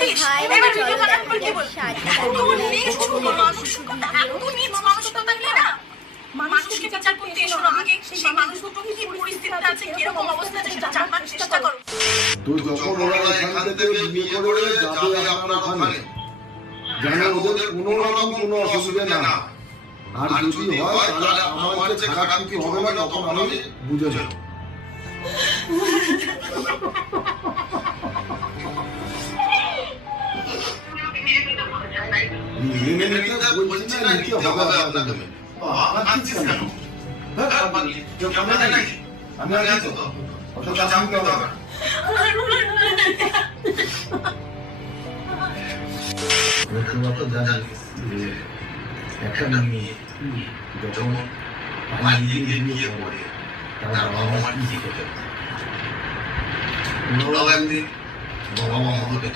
দেখেছিস এবার ভিডিও বানানোর পর কি বলছিস এত নীচ মানসিকতা থাকলে না মানুষকে বিচার করতে এসো না আগে সেই মানুষগুলো কি পরিস্থিতিতে আছে কিরকম অবস্থা আছে সেটা জানবার চেষ্টা করো। তো যখন ওরা এখান থেকে বিয়ে করে যাবে আপনার ওখানে জানে ওদের কোনো রকম কোনো অসুবিধা না, আর যদি হয় তাহলে আমার যে খারাপ কিছু হবে না তখন আমি বুঝে যাবো। মেনে নিতে বলছি না, নিতে হবে আপনাকে। আনছিস কেন? আমি আছি তো, অত চাপ নিতে হবে না। তোমরা তো জানিস যে একটা মেয়ে যখন পালিয়ে গিয়ে পড়ে তার বাবা মা কি হতে পারে। একদিন বাবা মা আমাকে